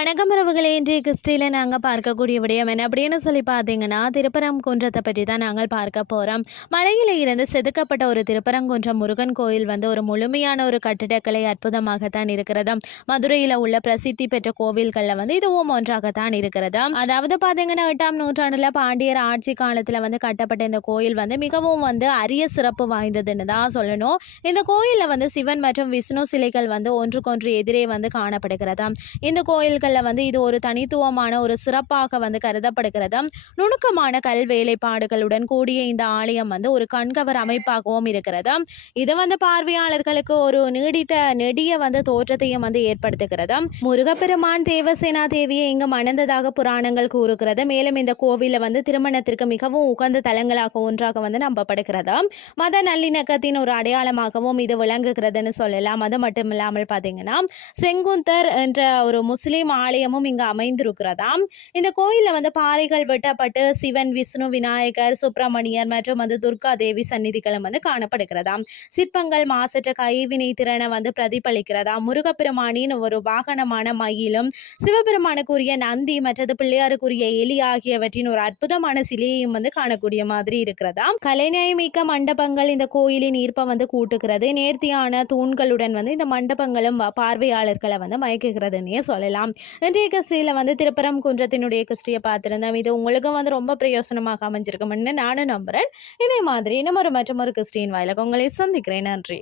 வணக்கம் உறவுகளே இன்றைய கிறிஸ்டியில் நாங்கள் பார்க்கக்கூடிய விடயம் என்ன அப்படின்னு சொல்லி பார்த்தீங்கன்னா திருப்பரங்குன்றத்தை பற்றி தான் நாங்கள் பார்க்க போகிறோம் மலையில் இருந்து செதுக்கப்பட்ட ஒரு திருப்பரங்குன்றம் முருகன் கோயில் வந்து ஒரு முழுமையான ஒரு கட்டிடக்கலை அற்புதமாகத்தான் இருக்கிறது. மதுரையில் உள்ள பிரசித்தி பெற்ற கோவில்களில் வந்து இதுவும் ஒன்றாகத்தான் இருக்கிறது. அதாவது பார்த்தீங்கன்னா எட்டாம் நூற்றாண்டில் பாண்டியர் ஆட்சி காலத்தில் வந்து கட்டப்பட்ட இந்த கோயில் வந்து மிகவும் வந்து அரிய சிறப்பு வாய்ந்ததுன்னு தான் சொல்லணும். இந்த கோயிலில் வந்து சிவன் மற்றும் விஷ்ணு சிலைகள் வந்து ஒன்றுக்கொன்று எதிரே வந்து காணப்படுகிறது. இந்த கோயில்கள் கோயில்களில் வந்து இது ஒரு தனித்துவமான ஒரு சிறப்பாக வந்து கருதப்படுகிறது. நுணுக்கமான கல் வேலைப்பாடுகளுடன் கூடிய இந்த ஆலயம் வந்து ஒரு கண்கவர் அமைப்பாகவும் இருக்கிறது. இது வந்து பார்வையாளர்களுக்கு ஒரு நீடித்த நெடிய வந்து தோற்றத்தையும் வந்து ஏற்படுத்துகிறது. முருகப்பெருமான் தேவசேனா தேவியை இங்கு மணந்ததாக புராணங்கள் கூறுகிறது. மேலும் இந்த கோவிலில் வந்து திருமணத்திற்கு மிகவும் உகந்த தலங்களாக ஒன்றாக வந்து நம்பப்படுகிறது. மத நல்லிணக்கத்தின் ஒரு அடையாளமாகவும் இது விளங்குகிறதுன்னு சொல்லலாம். அது மட்டும் இல்லாமல் பார்த்தீங்கன்னா செங்குந்தர் என்ற ஒரு முஸ்லீம் ஆலயமும் இங்கு அமைந்திருக்கிறதாம். இந்த கோயிலில் வந்து பாறைகள் வெட்டப்பட்டு சிவன் விஷ்ணு விநாயகர் சுப்பிரமணியர் மற்றும் வந்து துர்கா தேவி சந்நிதிகளும் வந்து காணப்படுகிறதாம். சிற்பங்கள் மாசற்ற கைவினை திறனை வந்து பிரதிபலிக்கிறதாம். முருகப்பெருமானின் ஒரு வாகனமான மயிலும் சிவபெருமானுக்குரிய நந்தி மற்றது பிள்ளையாருக்குரிய எலி ஆகியவற்றின் ஒரு அற்புதமான சிலையையும் வந்து காணக்கூடிய மாதிரி இருக்கிறதாம். கலைநயமிக்க மண்டபங்கள் இந்த கோயிலின் ஈர்ப்பை வந்து கூட்டுகிறது. நேர்த்தியான தூண்களுடன் வந்து இந்த மண்டபங்களும் வ- பார்வையாளர்களை வந்து மயக்குகிறதுன்னே சொல்லலாம். இன்றைய கிறிஸ்டியில் வந்து திருப்பரம் குன்றத்தினுடைய கிறிஸ்டியை பார்த்துருந்தோம். இது உங்களுக்கும் வந்து ரொம்ப பிரயோசனமாக அமைஞ்சிருக்கும்னு நானும் நம்புகிறேன் இதே மாதிரி இன்னும் ஒரு மற்றும் ஒரு கிறிஸ்டின் வாயிலாக உங்களை சந்திக்கிறேன். நன்றி.